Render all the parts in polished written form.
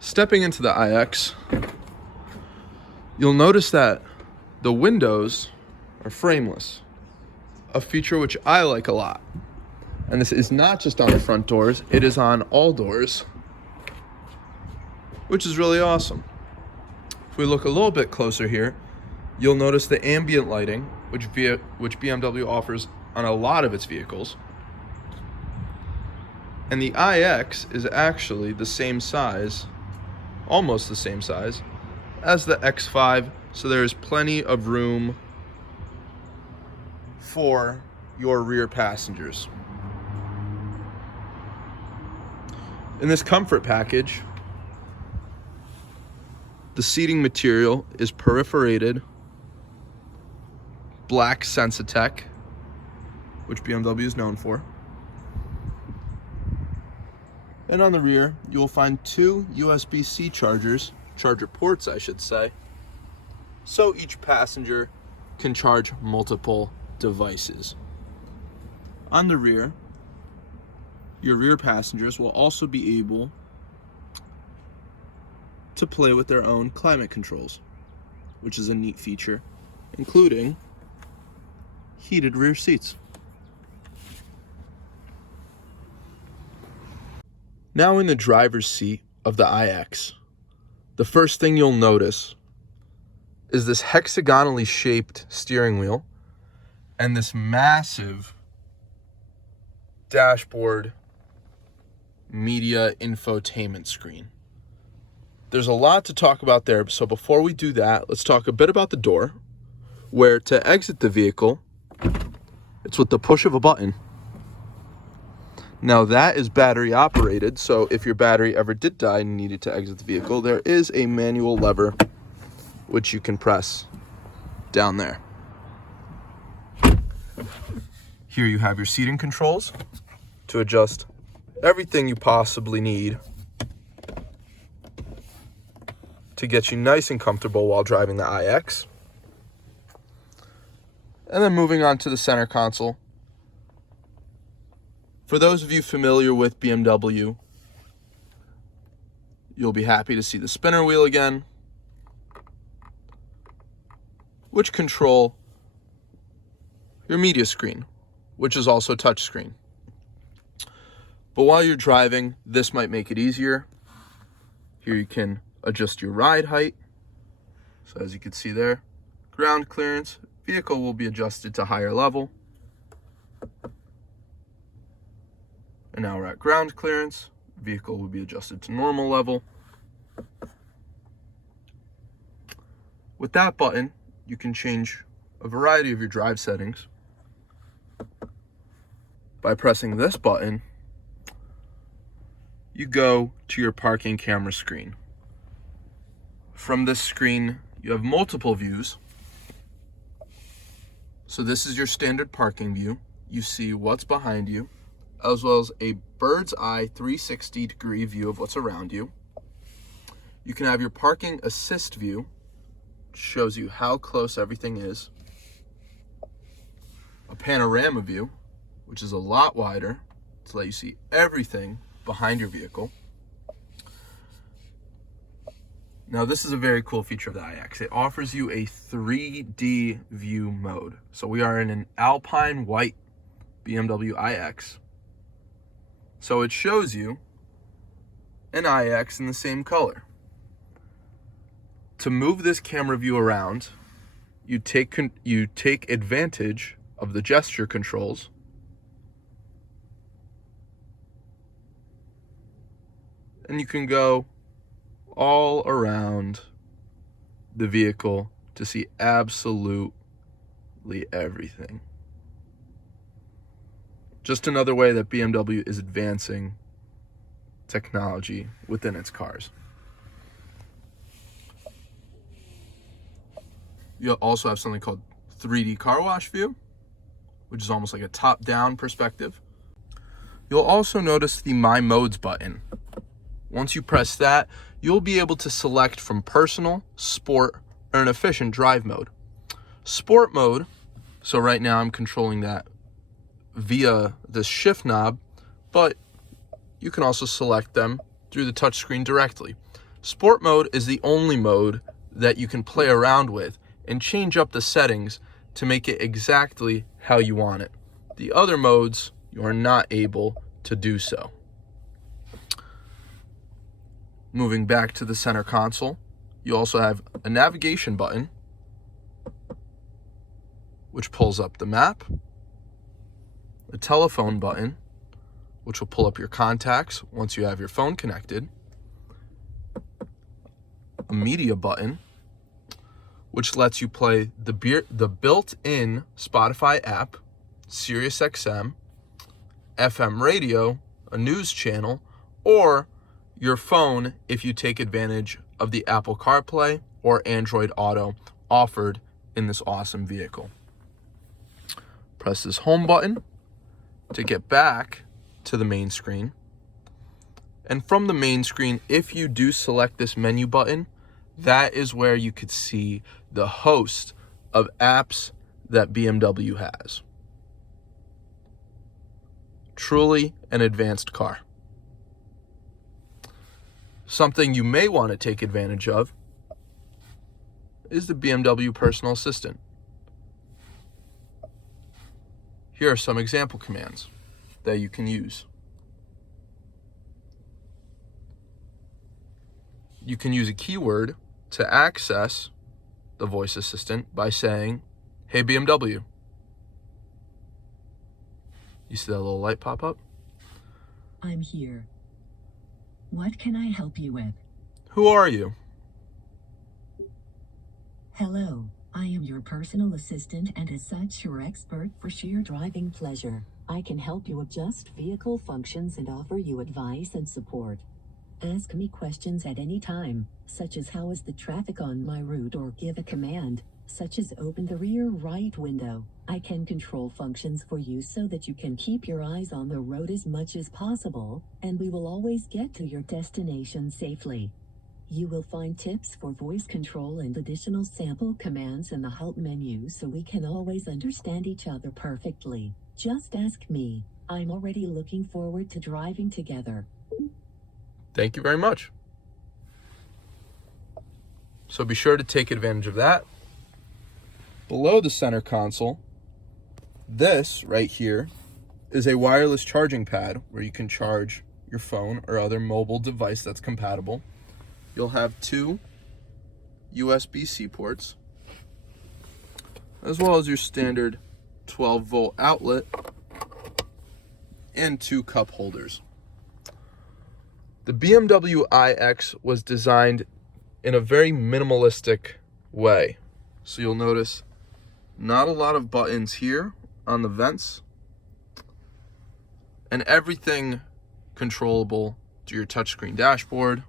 Stepping into the iX, you'll notice that the windows are frameless, a feature which I like a lot. And this is not just on the front doors, it is on all doors, which is really awesome. If we look a little bit closer here, you'll notice the ambient lighting, which BMW offers on a lot of its vehicles. And the iX is actually the same size, almost the same size, as the X5, so there is plenty of room for your rear passengers. In this comfort package, the seating material is perforated black Sensitech, which BMW is known for. And on the rear, you will find two USB-C charger ports, I should say, so each passenger can charge multiple devices. On the rear, your rear passengers will also be able to play with their own climate controls, which is a neat feature, including heated rear seats. Now in the driver's seat of the iX, the first thing you'll notice is this hexagonally shaped steering wheel and this massive dashboard media infotainment screen. There's a lot to talk about there, so before we do that, let's talk a bit about the door, where to exit the vehicle, it's with the push of a button. Now that is battery operated, so if your battery ever did die and you needed to exit the vehicle, there is a manual lever which you can press down there. Here you have your seating controls to adjust everything you possibly need to get you nice and comfortable while driving the iX. And then moving on to the center console. For those of you familiar with BMW, you'll be happy to see the spinner wheel again, which control your media screen, which is also touchscreen. But while you're driving, this might make it easier. Here you can adjust your ride height. So as you can see there, ground clearance, vehicle will be adjusted to higher level. And now we're at ground clearance, vehicle will be adjusted to normal level. With that button, you can change a variety of your drive settings. By pressing this button, you go to your parking camera screen. From this screen, you have multiple views. So this is your standard parking view. You see what's behind you, as well as a bird's eye 360-degree view of what's around you. You can have your parking assist view, which shows you how close everything is. A panorama view, which is a lot wider to let you see everything behind your vehicle. Now this is a very cool feature of the iX. It offers you a 3D view mode. So we are in an alpine white BMW iX. So it shows you an iX in the same color. To move this camera view around, you take advantage of the gesture controls. And you can go all around the vehicle to see absolutely everything. Just another way that BMW is advancing technology within its cars. You'll also have something called 3D car wash view, which is almost like a top-down perspective. You'll also notice the My Modes button. Once you press that, you'll be able to select from personal, sport, or an efficient drive mode. Sport mode, so right now I'm controlling that via the shift knob, but you can also select them through the touchscreen directly. Sport mode is the only mode that you can play around with and change up the settings to make it exactly how you want it. The other modes, you are not able to do so. Moving back to the center console, you also have a navigation button, which pulls up the map, a telephone button, which will pull up your contacts once you have your phone connected, a media button, which lets you play the built-in Spotify app, Sirius XM, FM radio, a news channel, or your phone if you take advantage of the Apple CarPlay or Android Auto offered in this awesome vehicle. Press this home button to get back to the main screen. And from the main screen, if you do select this menu button, that is where you could see the host of apps that BMW has. Truly an advanced car. Something you may want to take advantage of is the BMW personal assistant. Here are some example commands that you can use. You can use a keyword to access the voice assistant by saying, "Hey BMW." You see that little light pop up? I'm here. What can I help you with? Who are you? Hello, I am your personal assistant and as such your expert for sheer driving pleasure. I can help you adjust vehicle functions and offer you advice and support. Ask me questions at any time, such as how is the traffic on my route, or give a command, such as open the rear right window. I can control functions for you so that you can keep your eyes on the road as much as possible, and we will always get to your destination safely. You will find tips for voice control and additional sample commands in the help menu so we can always understand each other perfectly. Just ask me. I'm already looking forward to driving together. Thank you very much. So be sure to take advantage of that. Below the center console, this right here is a wireless charging pad where you can charge your phone or other mobile device that's compatible. You'll have two USB-C ports, as well as your standard 12-volt outlet and two cup holders. The BMW iX was designed in a very minimalistic way. So you'll notice not a lot of buttons here on the vents, and everything controllable to your touchscreen dashboard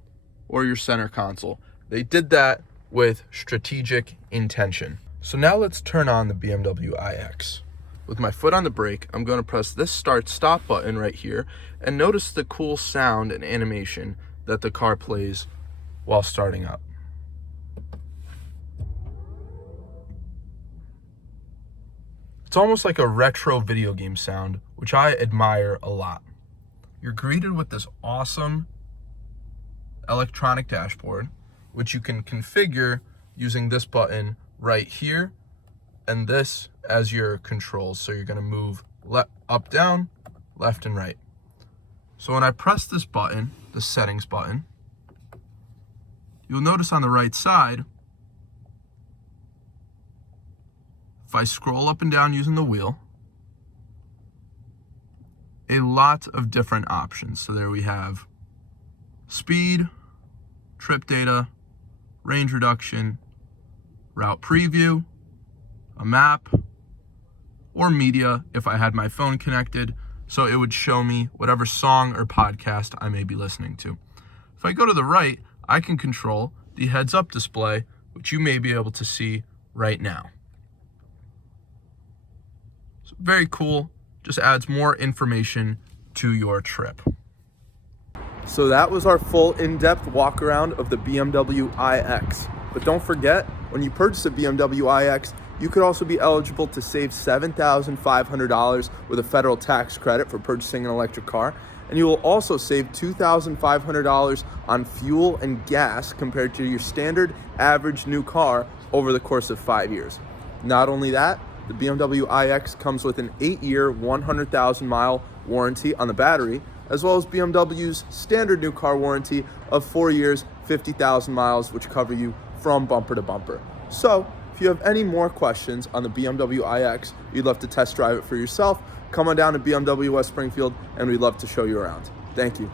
or your center console. They did that with strategic intention. So now let's turn on the BMW iX. With my foot on the brake, I'm going to press this start-stop button right here and notice the cool sound and animation that the car plays while starting up. It's almost like a retro video game sound, which I admire a lot. You're greeted with this awesome electronic dashboard, which you can configure using this button right here and this as your controls. So you're going to move up, down, left, and right. So when I press this button, the settings button, you'll notice on the right side, if I scroll up and down using the wheel, a lot of different options. So there we have speed, trip data, range reduction, route preview, a map, or media if I had my phone connected, so it would show me whatever song or podcast I may be listening to. If I go to the right, I can control the heads-up display, which you may be able to see right now. So very cool, just adds more information to your trip. So that was our full in-depth walk around of the BMW iX. But don't forget, when you purchase a BMW iX, you could also be eligible to save $7,500 with a federal tax credit for purchasing an electric car. And you will also save $2,500 on fuel and gas compared to your standard average new car over the course of 5 years. Not only that, the BMW iX comes with an 8-year, 100,000-mile warranty on the battery, as well as BMW's standard new car warranty of 4 years, 50,000 miles, which cover you from bumper to bumper. So, if you have any more questions on the BMW iX, you'd love to test drive it for yourself, come on down to BMW West Springfield, and we'd love to show you around. Thank you.